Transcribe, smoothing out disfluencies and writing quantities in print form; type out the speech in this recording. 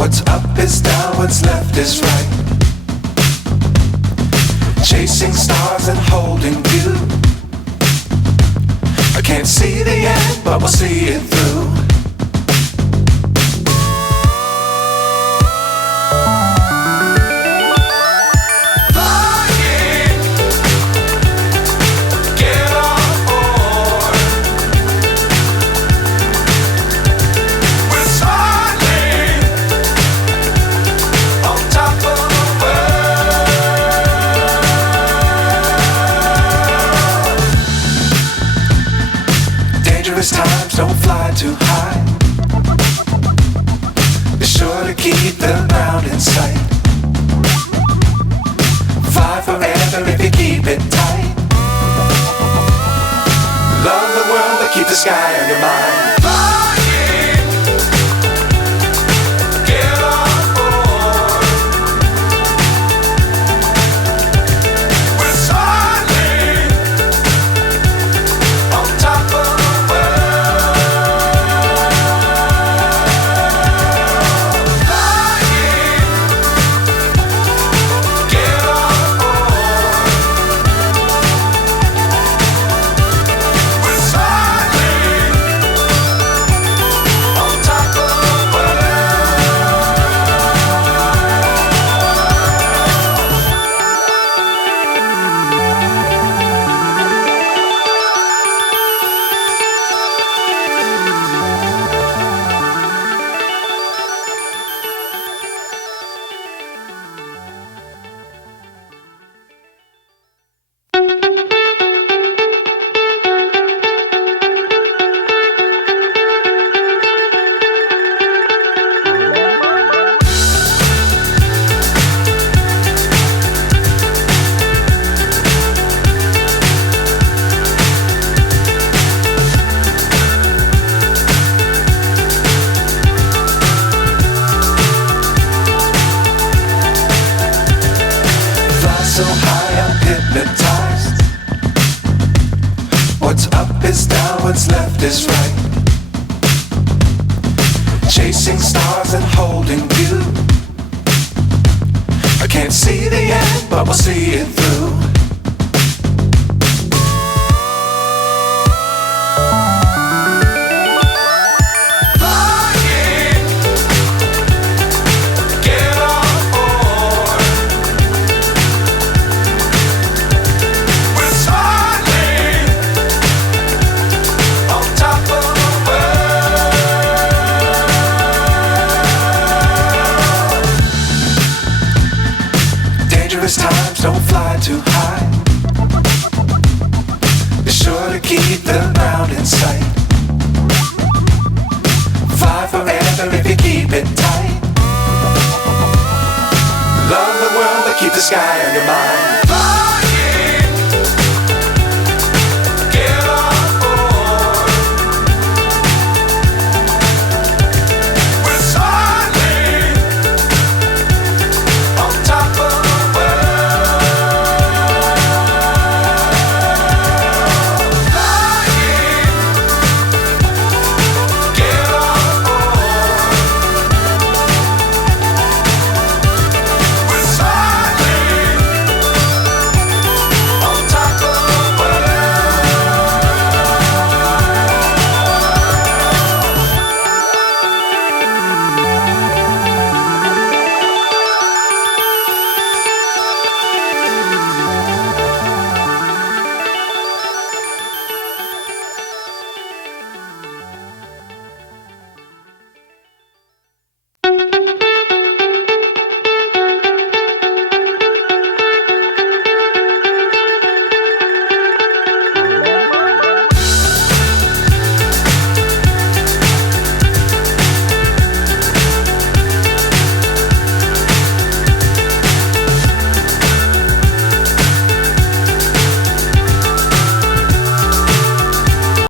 What's up is down, what's left is right. Chasing stars and holding you. I can't see the end, but we'll see it through. Times don't fly too high. Be sure to keep the ground in sight. Fly forever if you keep it tight. Love the world but keep the sky on your mind. So high I'm hypnotized. What's up is down, what's left is right. Chasing stars and holding you. I can't see the end, but we'll see it through. Times don't fly too high. Be sure to keep the ground in sight. Fly forever if you keep it tight. Love the world but keep the sky on your mind.